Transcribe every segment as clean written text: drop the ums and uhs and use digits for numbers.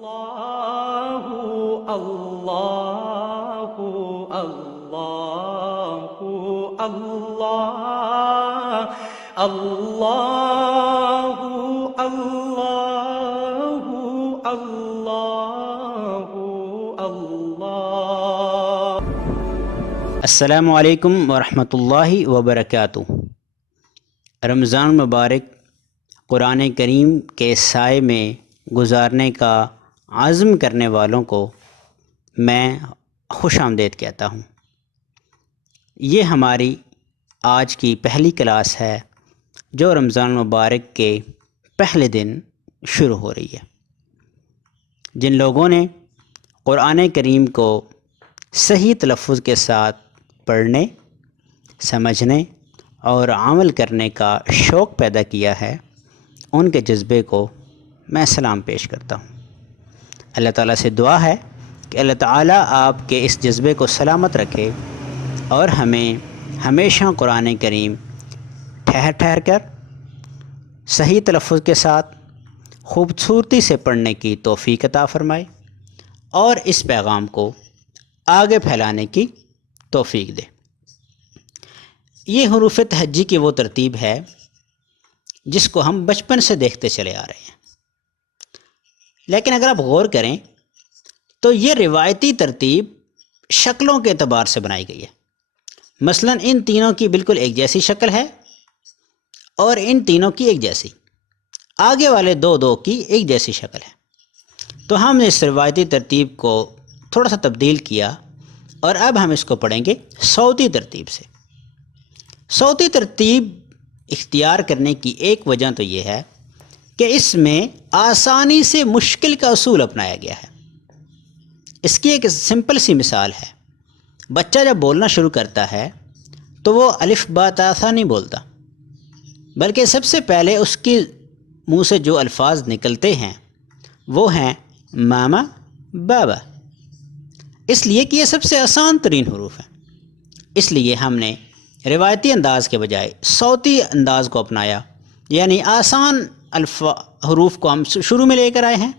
اللہ اللہ اللہ اللہ اللہ اللہ اللہ اللہ۔ السلام علیکم ورحمۃ اللہ وبرکاتہ۔ رمضان مبارک قرآن کریم کے سائے میں گزارنے کا عزم کرنے والوں کو میں خوش آمدید کہتا ہوں۔ یہ ہماری آج کی پہلی کلاس ہے جو رمضان مبارک کے پہلے دن شروع ہو رہی ہے۔ جن لوگوں نے قرآن کریم کو صحیح تلفظ کے ساتھ پڑھنے، سمجھنے اور عمل کرنے کا شوق پیدا کیا ہے، ان کے جذبے کو میں سلام پیش کرتا ہوں۔ اللہ تعالیٰ سے دعا ہے کہ اللہ تعالیٰ آپ کے اس جذبے کو سلامت رکھے اور ہمیں ہمیشہ قرآن کریم ٹھہر ٹھہر کر صحیح تلفظ کے ساتھ خوبصورتی سے پڑھنے کی توفیق عطا فرمائے اور اس پیغام کو آگے پھیلانے کی توفیق دے۔ یہ حروف تہجی کی وہ ترتیب ہے جس کو ہم بچپن سے دیکھتے چلے آ رہے ہیں، لیکن اگر آپ غور کریں تو یہ روایتی ترتیب شکلوں کے اعتبار سے بنائی گئی ہے۔ مثلا ان تینوں کی بالکل ایک جیسی شکل ہے اور ان تینوں کی ایک جیسی، آگے والے دو کی ایک جیسی شکل ہے۔ تو ہم نے اس روایتی ترتیب کو تھوڑا سا تبدیل کیا اور اب ہم اس کو پڑھیں گے صوتی ترتیب سے۔ صوتی ترتیب اختیار کرنے کی ایک وجہ تو یہ ہے کہ اس میں آسانی سے مشکل کا اصول اپنایا گیا ہے۔ اس کی ایک سمپل سی مثال ہے، بچہ جب بولنا شروع کرتا ہے تو وہ الف با تا ثا نہیں بولتا، بلکہ سب سے پہلے اس کے منہ سے جو الفاظ نکلتے ہیں وہ ہیں ماما، بابا، اس لیے کہ یہ سب سے آسان ترین حروف ہیں۔ اس لیے ہم نے روایتی انداز کے بجائے صوتی انداز کو اپنایا، یعنی آسان حروف کو ہم شروع میں لے کر آئے ہیں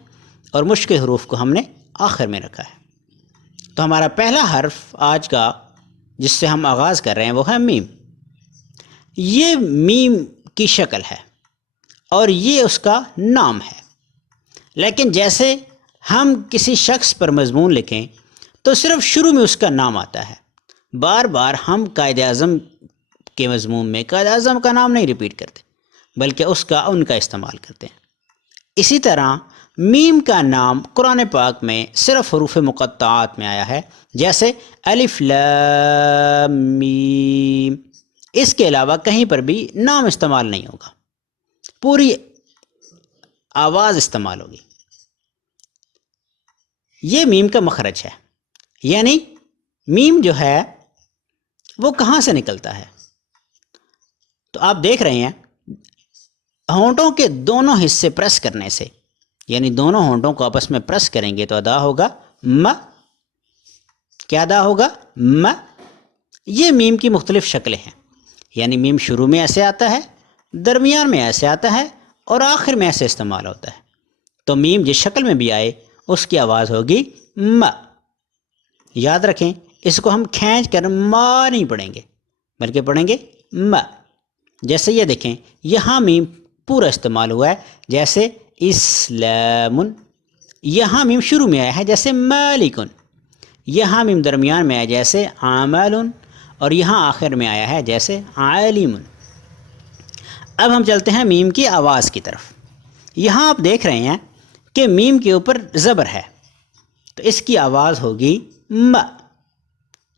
اور مشکل حروف کو ہم نے آخر میں رکھا ہے۔ تو ہمارا پہلا حرف آج کا جس سے ہم آغاز کر رہے ہیں وہ ہے میم۔ یہ میم کی شکل ہے اور یہ اس کا نام ہے، لیکن جیسے ہم کسی شخص پر مضمون لکھیں تو صرف شروع میں اس کا نام آتا ہے، بار بار ہم قائد اعظم کے مضمون میں قائد اعظم کا نام نہیں ریپیٹ کرتے بلکہ ان کا استعمال کرتے ہیں۔ اسی طرح میم کا نام قرآن پاک میں صرف حروف مقطعات میں آیا ہے، جیسے الف لام میم۔ اس کے علاوہ کہیں پر بھی نام استعمال نہیں ہوگا، پوری آواز استعمال ہوگی۔ یہ میم کا مخرج ہے، یعنی میم جو ہے وہ کہاں سے نکلتا ہے۔ تو آپ دیکھ رہے ہیں ہونٹوں کے دونوں حصے پریس کرنے سے، یعنی دونوں ہونٹوں کو آپس میں پریس کریں گے تو ادا ہوگا م۔ کیا ادا ہوگا؟ م۔ یہ میم کی مختلف شکلیں ہیں، یعنی میم شروع میں ایسے آتا ہے، درمیان میں ایسے آتا ہے اور آخر میں ایسے استعمال ہوتا ہے۔ تو میم جس شکل میں بھی آئے اس کی آواز ہوگی م۔ یاد رکھیں اس کو ہم کھینچ کر ما نہیں پڑھیں گے بلکہ پڑھیں گے م۔ جیسے یہ دیکھیں یہاں میم پورا استعمال ہوا ہے، جیسے اسلام۔ یہاں میم شروع میں آیا ہے جیسے مالکن، یہاں میم درمیان میں آیا جیسے عامل، اور یہاں آخر میں آیا ہے جیسے عالم۔ اب ہم چلتے ہیں میم کی آواز کی طرف۔ یہاں آپ دیکھ رہے ہیں کہ میم کے اوپر زبر ہے تو اس کی آواز ہوگی م۔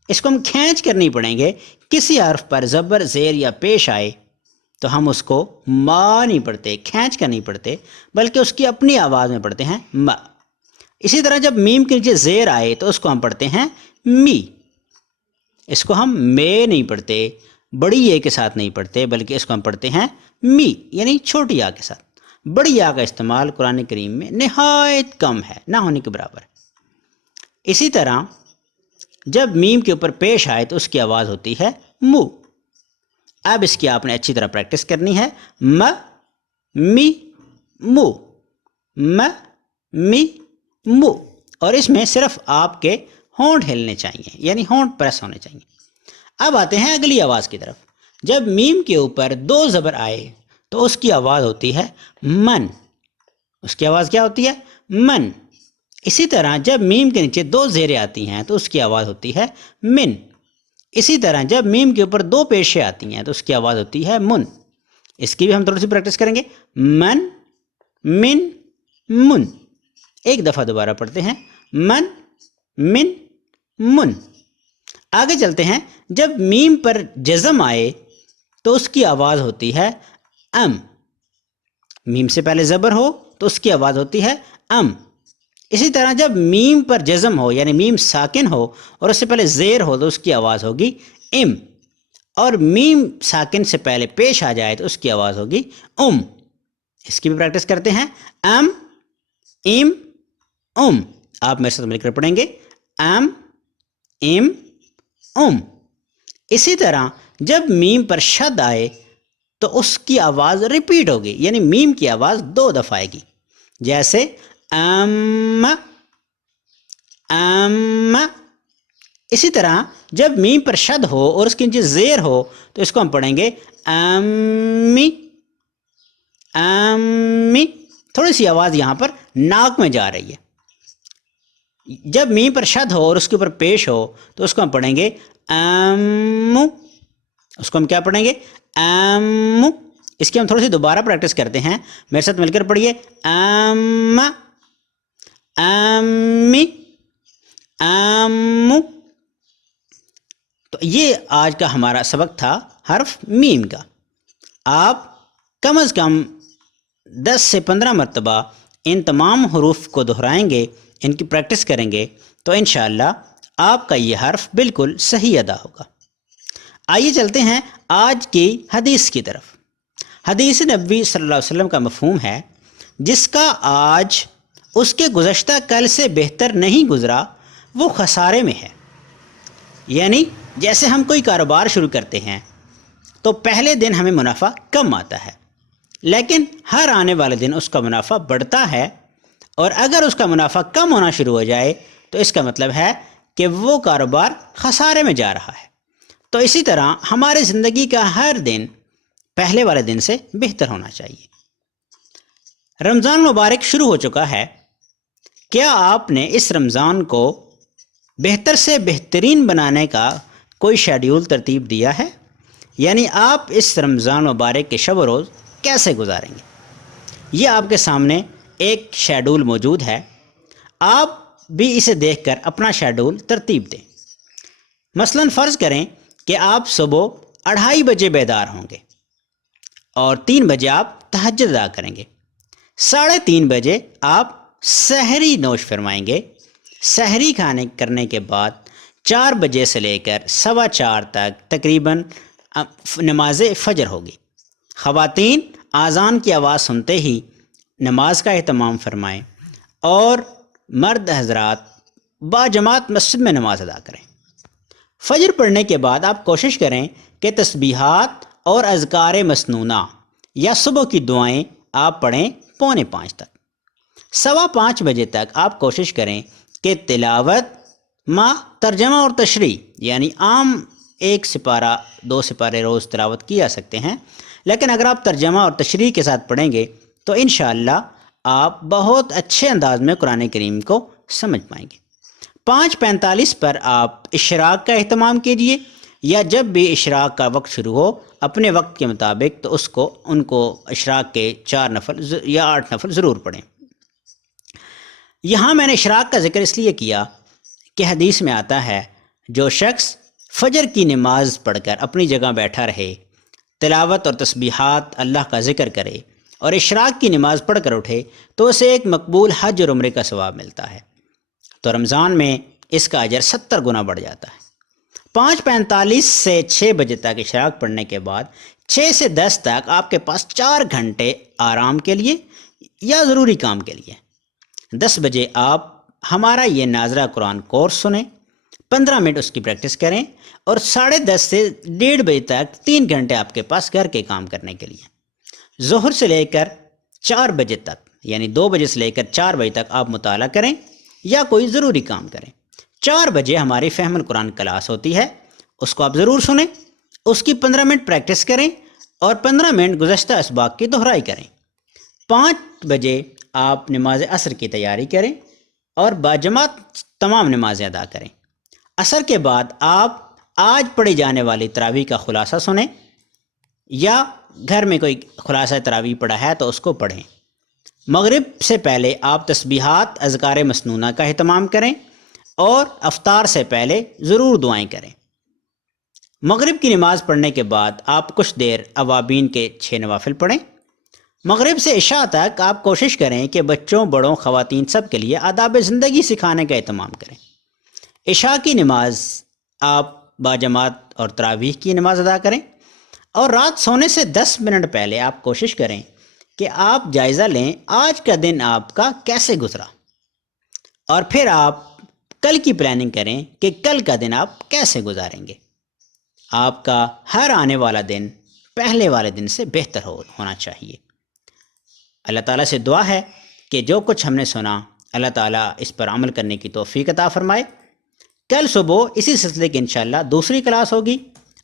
اس کو ہم کھینچ کر نہیں پڑھیں گے، کسی حرف پر زبر زیر یا پیش آئے تو ہم اس کو ما نہیں پڑھتے، کھینچ کر نہیں پڑھتے بلکہ اس کی اپنی آواز میں پڑھتے ہیں م۔ اسی طرح جب میم کے نیچے زیر آئے تو اس کو ہم پڑھتے ہیں می۔ اس کو ہم میں نہیں پڑھتے، بڑی اے کے ساتھ نہیں پڑھتے بلکہ اس کو ہم پڑھتے ہیں می، یعنی چھوٹی آ کے ساتھ۔ بڑی آ کا استعمال قرآن کریم میں نہایت کم ہے، نہ ہونے کے برابر ہے۔ اسی طرح جب میم کے اوپر پیش آئے تو اس کی آواز ہوتی ہے مو۔ اب اس کی آپ نے اچھی طرح پریکٹس کرنی ہے، م، می، مو، م، می، مو، اور اس میں صرف آپ کے ہونٹ ہلنے چاہیے، یعنی ہونٹ پریس ہونے چاہیے۔ اب آتے ہیں اگلی آواز کی طرف۔ جب میم کے اوپر دو زبر آئے تو اس کی آواز ہوتی ہے من، اس کی آواز کیا ہوتی ہے؟ من۔ اسی طرح جب میم کے نیچے دو زیریں آتی ہیں تو اس کی آواز ہوتی ہے من۔ اسی طرح جب میم کے اوپر دو پیشیں آتی ہیں تو اس کی آواز ہوتی ہے من۔ اس کی بھی ہم تھوڑی سی پریکٹس کریں گے، من، من، من۔ ایک دفعہ دوبارہ پڑھتے ہیں، من، من، من۔ آگے چلتے ہیں، جب میم پر جزم آئے تو اس کی آواز ہوتی ہے ام۔ میم سے پہلے زبر ہو تو اس کی آواز ہوتی ہے ام۔ اسی طرح جب میم پر جزم ہو یعنی میم ساکن ہو اور اس سے پہلے زیر ہو تو اس کی آواز ہوگی ام، اور میم ساکن سے پہلے پیش آ جائے تو اس کی آواز ہوگی ام۔ اس کی بھی پریکٹس کرتے ہیں، ام، ام، ام۔ آپ میرے ساتھ مل کر پڑھیں گے، ام، ام، ام۔ اسی طرح جب میم پر شد آئے تو اس کی آواز ریپیٹ ہوگی، یعنی میم کی آواز دو دفعہ آئے گی، جیسے ام، ام۔ اسی طرح جب میم پر شد ہو اور اس کے نیچے زیر ہو تو اس کو ہم پڑھیں گے امی، امی۔ تھوڑی سی آواز یہاں پر ناک میں جا رہی ہے۔ جب میم پر شد ہو اور اس کے اوپر پیش ہو تو اس کو ہم پڑھیں گے امو، اس کو ہم کیا پڑھیں گے؟ امو۔ اس کی ہم تھوڑی سی دوبارہ پریکٹس کرتے ہیں، میرے ساتھ مل کر پڑھیے، ام، امی، امو۔ تو یہ آج کا ہمارا سبق تھا حرف میم کا۔ آپ کم از کم 10 سے 15 مرتبہ ان تمام حروف کو دہرائیں گے، ان کی پریکٹس کریں گے تو انشاءاللہ آپ کا یہ حرف بالکل صحیح ادا ہوگا۔ آئیے چلتے ہیں آج کی حدیث کی طرف۔ حدیث نبوی صلی اللہ علیہ وسلم کا مفہوم ہے، جس کا آج اس کے گزشتہ کل سے بہتر نہیں گزرا وہ خسارے میں ہے۔ یعنی جیسے ہم کوئی کاروبار شروع کرتے ہیں تو پہلے دن ہمیں منافع کم آتا ہے، لیکن ہر آنے والے دن اس کا منافع بڑھتا ہے، اور اگر اس کا منافع کم ہونا شروع ہو جائے تو اس کا مطلب ہے کہ وہ کاروبار خسارے میں جا رہا ہے۔ تو اسی طرح ہمارے زندگی کا ہر دن پہلے والے دن سے بہتر ہونا چاہیے۔ رمضان مبارک شروع ہو چکا ہے، کیا آپ نے اس رمضان کو بہتر سے بہترین بنانے کا کوئی شیڈیول ترتیب دیا ہے؟ یعنی آپ اس رمضان مبارک کے شب و روز کیسے گزاریں گے؟ یہ آپ کے سامنے ایک شیڈول موجود ہے، آپ بھی اسے دیکھ کر اپنا شیڈول ترتیب دیں۔ مثلا فرض کریں کہ آپ صبح 2:30 بجے بیدار ہوں گے اور 3 بجے آپ تہجد ادا کریں گے، 3:30 بجے آپ سحری نوش فرمائیں گے، سحری کھانے کرنے کے بعد 4 بجے سے لے کر 4:15 تک تقریباً نماز فجر ہوگی۔ خواتین اذان کی آواز سنتے ہی نماز کا اہتمام فرمائیں، اور مرد حضرات باجماعت مسجد میں نماز ادا کریں۔ فجر پڑھنے کے بعد آپ کوشش کریں کہ تسبیحات اور اذکار مسنونہ یا صبح کی دعائیں آپ پڑھیں 4:45 تک۔ 5:15 بجے تک آپ کوشش کریں کہ تلاوت مع ترجمہ اور تشریح، یعنی عام 1 سپارہ 2 سپارے روز تلاوت کی جا سکتے ہیں، لیکن اگر آپ ترجمہ اور تشریح کے ساتھ پڑھیں گے تو انشاءاللہ آپ بہت اچھے انداز میں قرآن کریم کو سمجھ پائیں گے۔ 5:45 پر آپ اشراق کا اہتمام کیجئے، یا جب بھی اشراق کا وقت شروع ہو اپنے وقت کے مطابق تو ان کو اشراق کے 4 نفل یا 8 نفل ضرور پڑھیں۔ یہاں میں نے اشراق کا ذکر اس لیے کیا کہ حدیث میں آتا ہے، جو شخص فجر کی نماز پڑھ کر اپنی جگہ بیٹھا رہے، تلاوت اور تسبیحات اللہ کا ذکر کرے اور اشراق کی نماز پڑھ کر اٹھے تو اسے ایک مقبول حج اور عمرے کا ثواب ملتا ہے۔ تو رمضان میں اس کا اجر 70 گنا بڑھ جاتا ہے۔ 5:45 سے 6 بجے تک اشراق پڑھنے کے بعد 6 سے 10 تک آپ کے پاس 4 گھنٹے آرام کے لیے یا ضروری کام کے لیے۔ 10 بجے آپ ہمارا یہ ناظرہ قرآن کورس سنیں، 15 منٹ اس کی پریکٹس کریں، اور 10:30 سے 1:30 بجے تک 3 گھنٹے آپ کے پاس گھر کے کام کرنے کے لیے۔ ظہر سے لے کر 4 بجے تک، یعنی 2 بجے سے لے کر 4 بجے تک آپ مطالعہ کریں یا کوئی ضروری کام کریں۔ 4 بجے ہماری فہم القرآن کلاس ہوتی ہے، اس کو آپ ضرور سنیں، اس کی 15 منٹ پریکٹس کریں اور 15 منٹ گزشتہ اسباق کی دہرائی کریں۔ 5 بجے آپ نماز عصر کی تیاری کریں اور باجماعت تمام نمازیں ادا کریں۔ عصر کے بعد آپ آج پڑھی جانے والی تراویح کا خلاصہ سنیں، یا گھر میں کوئی خلاصہ تراویح پڑھا ہے تو اس کو پڑھیں۔ مغرب سے پہلے آپ تسبیحات، اذکار مسنونہ کا اہتمام کریں اور افطار سے پہلے ضرور دعائیں کریں۔ مغرب کی نماز پڑھنے کے بعد آپ کچھ دیر اوابین کے 6 نوافل پڑھیں۔ مغرب سے عشاء تک آپ کوشش کریں کہ بچوں، بڑوں، خواتین سب کے لیے آداب زندگی سکھانے کا اہتمام کریں۔ عشاء کی نماز آپ باجماعت اور تراویح کی نماز ادا کریں، اور رات سونے سے 10 منٹ پہلے آپ کوشش کریں کہ آپ جائزہ لیں آج کا دن آپ کا کیسے گزرا، اور پھر آپ کل کی پلاننگ کریں کہ کل کا دن آپ کیسے گزاریں گے۔ آپ کا ہر آنے والا دن پہلے والے دن سے بہتر ہونا چاہیے۔ اللہ تعالیٰ سے دعا ہے کہ جو کچھ ہم نے سنا اللہ تعالیٰ اس پر عمل کرنے کی توفیق عطا فرمائے۔ کل صبح اسی سلسلے کی انشاءاللہ دوسری کلاس ہوگی،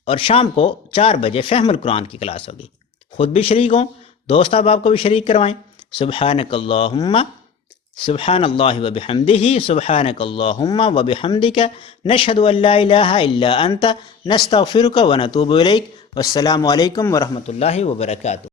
اور شام کو 4 بجے فہم القرآن کی کلاس ہوگی۔ خود بھی شریک ہوں، دوست آپ کو بھی شریک کروائیں۔ سبحانک اللہم، سبحان اللہ و بحمدہ، سبحانک اللہم و بحمدک، نشہد ان لا الہ الا انت، نستغفرک و نتوب الیک۔ والسلام علیکم ورحمۃ اللہ وبرکاتہ۔